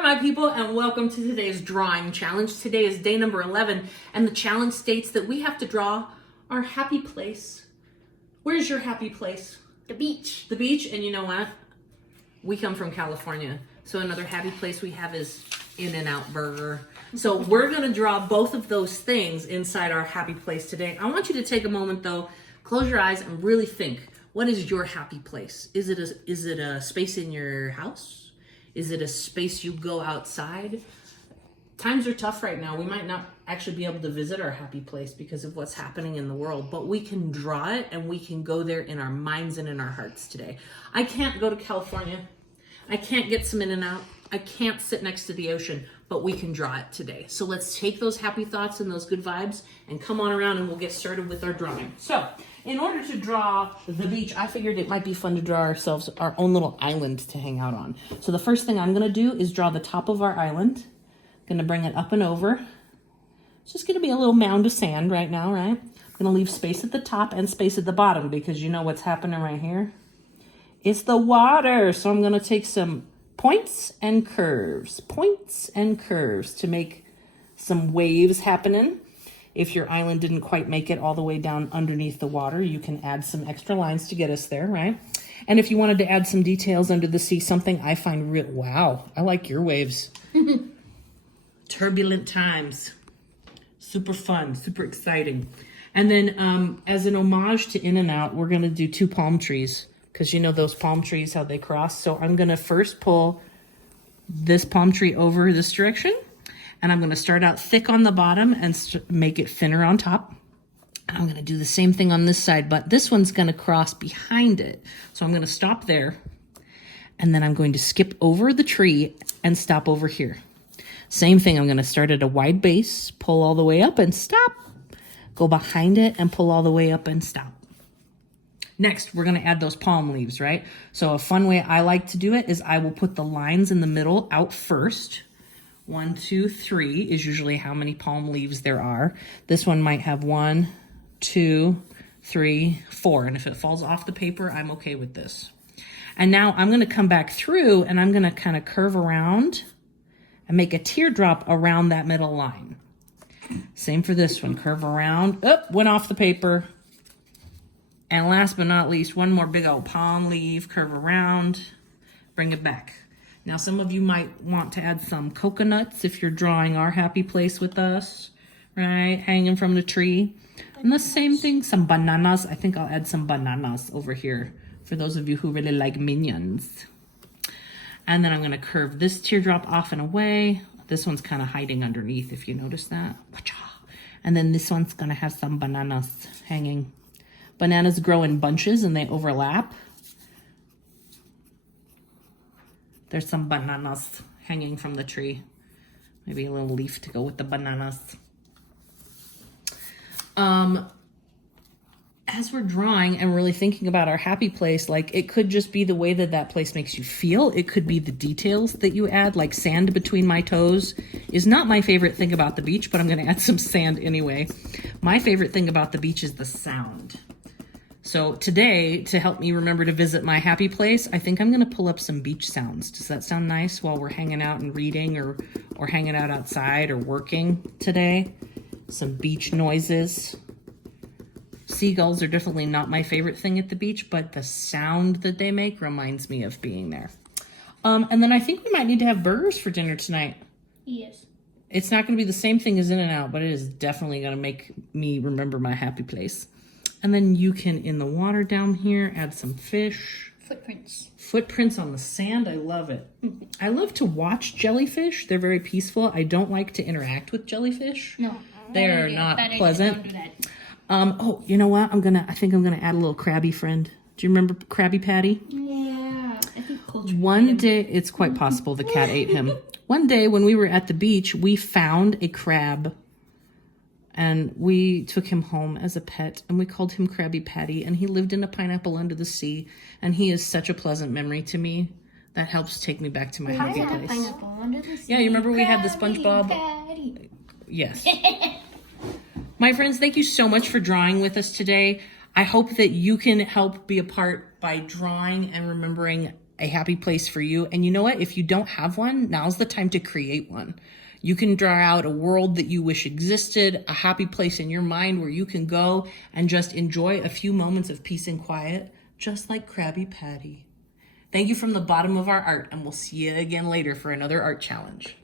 Hi, my people, and welcome to today's drawing challenge. Today is day number 11, and the challenge states that we have to draw our happy place. Where's your happy place? The beach. The beach, and you know what? We come from California, so another happy place we have is In-N-Out Burger. So we're going to draw both of those things inside our happy place today. I want you to take a moment, though, close your eyes, and really think. What is your happy place? Is it a space in your house? Is it a space you go outside? Times are tough right now. We might not actually be able to visit our happy place because of what's happening in the world, but we can draw it and we can go there in our minds and in our hearts today. I can't go to California. I can't get some In-N-Out. I can't sit next to the ocean, but we can draw it today. So let's take those happy thoughts and those good vibes and come on around and we'll get started with our drawing. So in order to draw the beach, I figured it might be fun to draw ourselves our own little island to hang out on. So the first thing I'm gonna do is draw the top of our island. Gonna bring it up and over. It's just gonna be a little mound of sand right now, right? I'm gonna leave space at the top and space at the bottom because you know what's happening right here? It's the water. So I'm gonna take some points and curves to make some waves happening. If your island didn't quite make it all the way down underneath the water, you can add some extra lines to get us there, right? And if you wanted to add some details under the sea, something I find real, wow, I like your waves. Turbulent times. Super fun, super exciting. And then as an homage to In-N-Out, we're gonna do 2 palm trees because you know those palm trees, how they cross. So I'm gonna first pull this palm tree over this direction. And I'm going to start out thick on the bottom and make it thinner on top. I'm going to do the same thing on this side, but this one's going to cross behind it. So I'm going to stop there. And then I'm going to skip over the tree and stop over here. Same thing, I'm going to start at a wide base, pull all the way up and stop. Go behind it and pull all the way up and stop. Next, we're going to add those palm leaves, right? So a fun way I like to do it is I will put the lines in the middle out first. 1, 2, 3 is usually how many palm leaves there are. This one might have 1, 2, 3, 4. And if it falls off the paper, I'm okay with this. And now I'm going to come back through and I'm going to kind of curve around and make a teardrop around that middle line. Same for this one. Curve around. Oh, went off the paper. And last but not least, one more big old palm leaf. Curve around. Bring it back. Now, some of you might want to add some coconuts if you're drawing our happy place with us, right? Hanging from the tree. And the same thing, some bananas. I think I'll add some bananas over here for those of you who really like minions. And then I'm going to curve this teardrop off and away. This one's kind of hiding underneath, if you notice that. And then this one's going to have some bananas hanging. Bananas grow in bunches and they overlap. There's some bananas hanging from the tree. Maybe a little leaf to go with the bananas. As we're drawing and really thinking about our happy place, like it could just be the way that that place makes you feel. It could be the details that you add, like sand between my toes is not my favorite thing about the beach, but I'm gonna add some sand anyway. My favorite thing about the beach is the sound. So today, to help me remember to visit my happy place, I think I'm going to pull up some beach sounds. Does that sound nice while we're hanging out and reading or hanging out outside or working today? Some beach noises. Seagulls are definitely not my favorite thing at the beach, but the sound that they make reminds me of being there. And then I think we might need to have burgers for dinner tonight. Yes. It's not going to be the same thing as In-N-Out, but it is definitely going to make me remember my happy place. And then you can, in the water down here, add some fish. Footprints. Footprints on the sand. I love it. I love to watch jellyfish. They're very peaceful. I don't like to interact with jellyfish. No. They're not pleasant. Don't do that. Oh, you know what? I think I'm gonna add a little Krabby friend. Do you remember Krabby Patty? Yeah. I think culture. One day, it's quite possible the cat ate him. One day when we were at the beach, we found a crab. And we took him home as a pet, and we called him Krabby Patty, and he lived in a pineapple under the sea, and he is such a pleasant memory to me. That helps take me back to my happy place. Pineapple under the sea. Yeah, you remember we had the Krabby SpongeBob? Patty. Yes. My friends, thank you so much for drawing with us today. I hope that you can help be a part by drawing and remembering a happy place for you. And you know what? If you don't have one, now's the time to create one. You can draw out a world that you wish existed, a happy place in your mind where you can go and just enjoy a few moments of peace and quiet, just like Krabby Patty. Thank you from the bottom of our heart, and we'll see you again later for another art challenge.